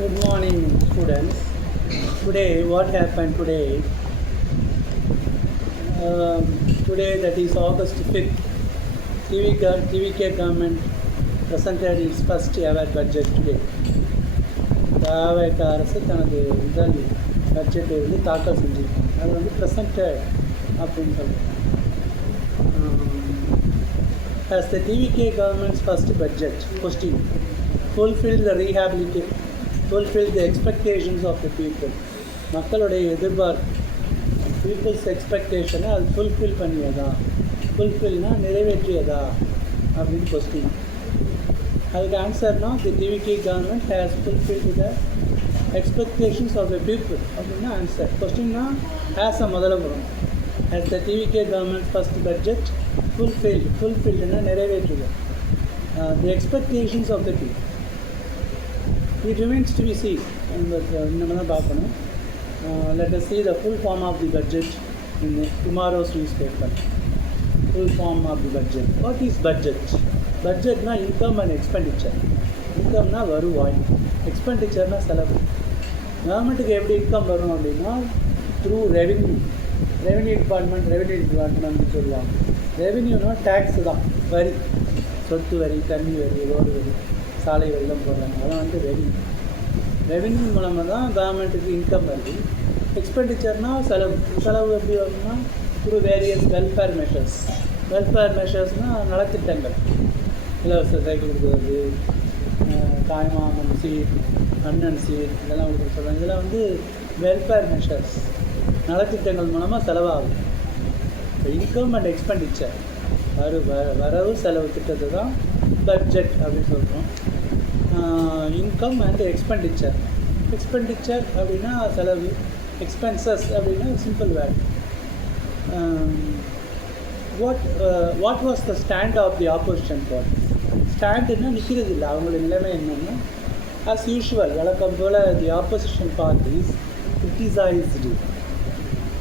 Good morning, students. Today, what happened today? Today, that is August 5th, TVK government presented its first ever budget today. தாவேக அரசு தனது முதல் பட்ஜெட்டை தாக்கல் செஞ்சுருக்காங்க. அது presented அப்படின்னு சொல்லுவாங்க. As the TVK government's first budget, question, fulfill the expectations of the people. மக்களுடைய எதிர்பார்ப்பு, பீப்புள்ஸ் எக்ஸ்பெக்டேஷனை அது ஃபுல்ஃபில் பண்ணியதா, ஃபுல்ஃபில்னா நிறைவேற்றியதா அப்படின்னு கொஸ்டின். அதுக்கு ஆன்சர்னா the TVK government has fulfilled the expectations of the people அப்படின்னா ஆன்சர். கொஸ்டின்னா ஹேஸ் முதல்ல வரும். as the TVK government first budget fulfilled நிறைவேற்றுது the expectations of the people. It remains to be seen. நம்ம தான் பார்க்கணும். Let us see the full form of the budget in tomorrow's newspaper. Full form of the budget. What is budget? Budgetனா income and expenditure. இன்கம்னா வருவாய், எக்ஸ்பெண்டிச்சர்னா செலவு. கவர்மெண்ட்டுக்கு எப்படி income வரும் அப்படின்னா through revenue department சொல்லுவாங்க. ரெவென்யூனா டேக்ஸு தான், வரி, சொத்து வரி, தண்ணி வரி, ரோடு வரி, சாலை வெள்ளம் போடுறாங்க. அதெல்லாம் ரெவென்யூ மூலமாக தான் கவர்மெண்ட்டுக்கு இன்கம் வருது. எக்ஸ்பெண்டிச்சர்னால் செலவு எப்படி வரும்னா த்ரூ வேரியஸ் வெல்ஃபேர் மெஷர்ஸ்னால் நலத்திட்டங்கள், இலவச சைக்கிள் கொடுக்குறது, தாய்மாமன் சீட், அண்ணன் சீட், இதெல்லாம் கொடுக்க சொல்கிறாங்க. இதெல்லாம் வெல்ஃபேர் மெஷர்ஸ், நலத்திட்டங்கள் மூலமாக செலவாகும். இப்போ இன்கம் அண்ட் எக்ஸ்பெண்டிச்சர், வரவு செலவு திட்டத்தை தான் பட்ஜெட் அப்படின்னு சொல்கிறோம். இன்கம் அண்ட் எக்ஸ்பெண்டிச்சர் அப்படின்னா செலவு, எக்ஸ்பென்சஸ் அப்படின்னா simple word. What was the stand of the opposition parties? ஸ்டாண்டுன்னா நிற்கிறது இல்லை, அவங்களோட நிலைமை என்னென்னா ஆஸ் யூஷுவல் வழக்கம் போல் தி ஆப்போசிஷன் பார்ட்டிஸ்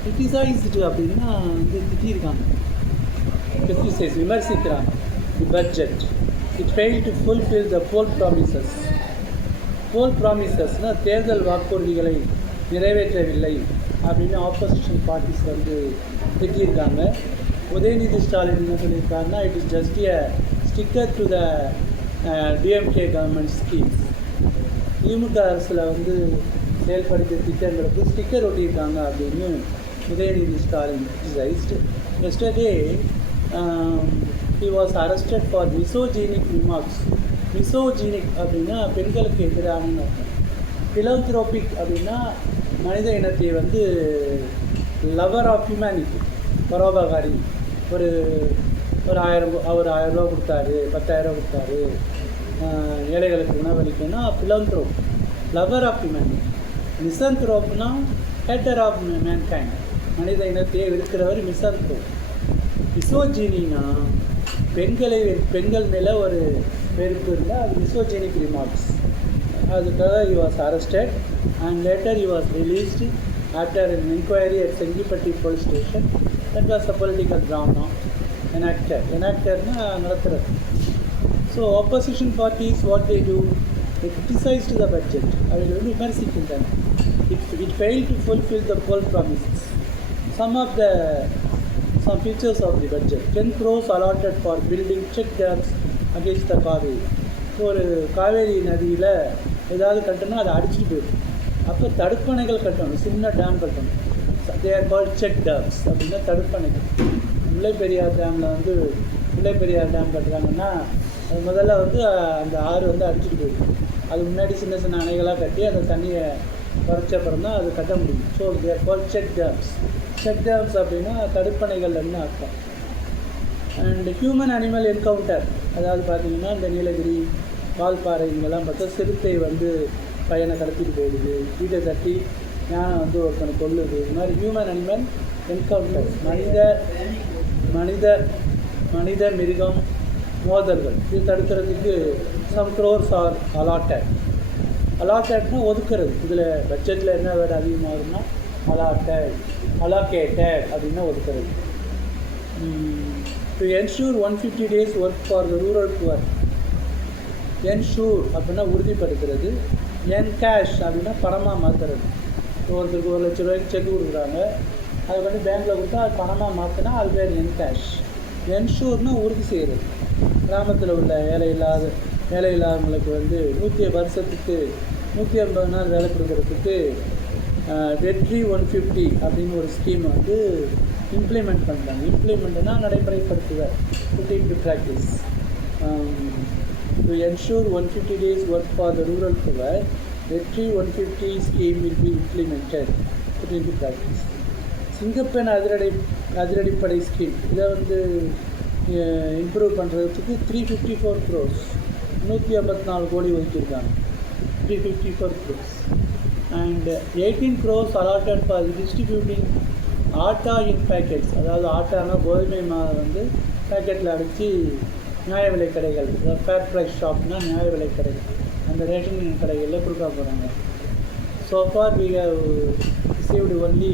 கிரிட்டிசைஸ்டு அப்படின்னா திட்டிருக்காங்க, விமர்சிக்கிறாங்க. The budget it fail to fulfil the poll ப்ராமிசஸ்னால் தேர்தல் வாக்குறுதிகளை நிறைவேற்றவில்லை அப்படின்னு ஆப்போசிஷன் பார்ட்டிஸ் திட்டியிருக்காங்க. உதயநிதி ஸ்டாலின் என்ன சொல்லியிருக்காங்கன்னா it is just a sticker to the DMK government schemes. திமுக அரசில் செயல்படுத்திய திட்டங்களுக்கு ஸ்டிக்கர் ஒட்டியிருக்காங்க அப்படின்னு Udhayanidhi Stalin criticised. Yesterday he was arrested for misogynic remarks. மிசோஜினிக் அப்படின்னா பெண்களுக்கு எதிரான, பிலோத்ரோபிக் அப்படின்னா மனித இனத்தை லவர் ஆஃப் ஹியூமனிட்டி, பரோபகாரி. ஒரு 1000 ரூபா கொடுத்தாரு, 10,000 கொடுத்தாரு ஏழைகளுக்கு உணவளிக்கணும்னா பிலோத்ரோப், லவர் ஆஃப் ஹியூமனிட்டி. மிசன்த்ரோப்னா ஹேட்டர் ஆஃப் மேன்கைண்ட், மனித இனத்தையே இருக்கிறவர் மிசன்த்ரோப். மிசோஜினினா பெண்கள் மேலே ஒரு வெறுப்பு இருந்தால் அது மிசோஜெனிக் ரிமார்க்ஸ். அதுக்காக he was arrested and later he was released after an inquiry at Sengipatti police station. That was a political drama enactedனா நடத்துறது. So opposition parties what they do, they criticized the budget. அதில் விமர்சிக்கின்றன. It failed to fulfill the poll promises. Some features of the budget: 10 crores allotted for building check dams against the Kaveri. ஒரு காவேரி நதியில் ஏதாவது கட்டணும், அதை அடிச்சுட்டு போயிடும். அப்போ தடுப்பணைகள் கட்டணும், சின்ன டேம் கட்டணும். தே ஆர் கால்ட் செக் டேம்ஸ் அப்படின்னா தடுப்பணைகள். முல்லைப்பெரியார் டேம் கட்டுறாங்கன்னா அது முதல்ல அந்த ஆறு அடிச்சுட்டு போயிடும். அது முன்னாடி சின்ன சின்ன அணைகளாக கட்டி அந்த தண்ணியை குறைச்சப்பறம் தான் அது கட்ட முடியும். So they are called check dams அப்படின்னா தடுப்பணைகள்னு அர்த்தம். அண்ட் ஹியூமன் அனிமல் என்கவுண்டர், அதாவது பார்த்திங்கன்னா இந்த நீலகிரி, வால்பாறை இங்கெல்லாம் பார்த்தா சிறுத்தை பையனை கடத்திட்டு போயிடுது, வீட்டை தட்டி யானை ஒருத்தனை கொல்லுது. இது மாதிரி ஹியூமன் அனிமல் என்கவுண்டர், மனித மிருகம் மோதல்கள், இது தடுக்கிறதுக்கு சம் க்ரோர்ஸ் ஆர் அலாட்டட்னா ஒதுக்குறது. இதில் பட்ஜெட்டில் என்ன வேறு அதிகமாக வரும்னா அலாக்கேட்டட் அப்படின்னா ஒதுக்குறது. To ensure 150 days work for the rural poor. Ensure அப்படின்னா உறுதிப்படுத்துறது. என் கேஷ் அப்படின்னா பணமாக மாற்றுறது. ஒருத்தருக்கு 1 லட்ச ரூபாய்க்கு செக் கொடுக்குறாங்க, அது வந்து பேங்க்கில் கொடுத்தா அது பணமாக மாற்றினா அது பேர் என் கேஷ். என்ஷூர்னா உறுதி செய்கிறது. கிராமத்தில் உள்ள வேலை இல்லாதவங்களுக்கு வந்து 100 வருஷத்துக்கு 150 நாள் வேலை கொடுக்குறதுக்கு வெற்றி 150 அப்படின்னு ஒரு ஸ்கீம் வந்து இம்ப்ளிமெண்ட் பண்ணுறாங்க. இம்ப்ளிமெண்ட்னா நடைமுறைப்படுத்துதல், put in to practice. To ensure 150 days work for the rural poor, வெற்றி 150 scheme will be implemented, put into practice. சிங்கப்பெண் அதிரடிப்படை ஸ்கீம் இதை வந்து இம்ப்ரூவ் பண்ணுறதுக்கு 354 crores 154 கோடி ஒதுக்கியிருக்காங்க. 354 crores and 18 crores allotted for distributing atta in packets. அதாவது ஆட்டானா கோதுமை மாவை வந்து பேக்கெட்டில் அடித்து நியாய விலை கடைகள், ஃபேர் ப்ரைஸ் ஷாப்னா நியாய விலை கடைகள், அந்த ரேஷன் கடைகளில் கொடுக்க போகிறாங்க. So far we have received only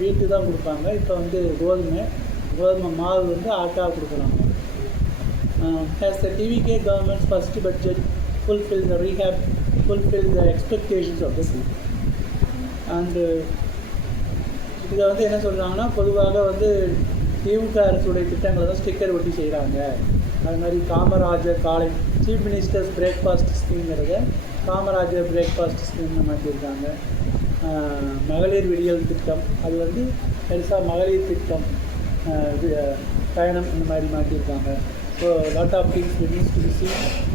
வீட்டு தான் கொடுப்பாங்க. இப்போ வந்து கோதுமை மாவு வந்து ஆட்டா கொடுக்குறாங்க. Has the TVK governments first budget fulfill the expectations of the people. And இதை வந்து என்ன சொல்கிறாங்கன்னா, பொதுவாக வந்து திமுக அரசுடைய திட்டங்களை தான் ஸ்டிக்கர் ஒட்டி செய்கிறாங்க. அது மாதிரி காமராஜர் காலை சீஃப் மினிஸ்டர்ஸ் பிரேக்ஃபாஸ்ட் ஸ்கீம்ங்கிறத காமராஜர் பிரேக்ஃபாஸ்ட் ஸ்கீம்னு மாற்றிருக்காங்க. மகளிர் விடியல் திட்டம் அது வந்து பெருசாக மகளிர் திட்டம் பயணம் இந்த மாதிரி மாற்றிருக்காங்க. So lot of things we need to see.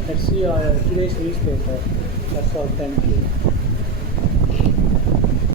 Let's see today's newspaper. That's all. Thank you.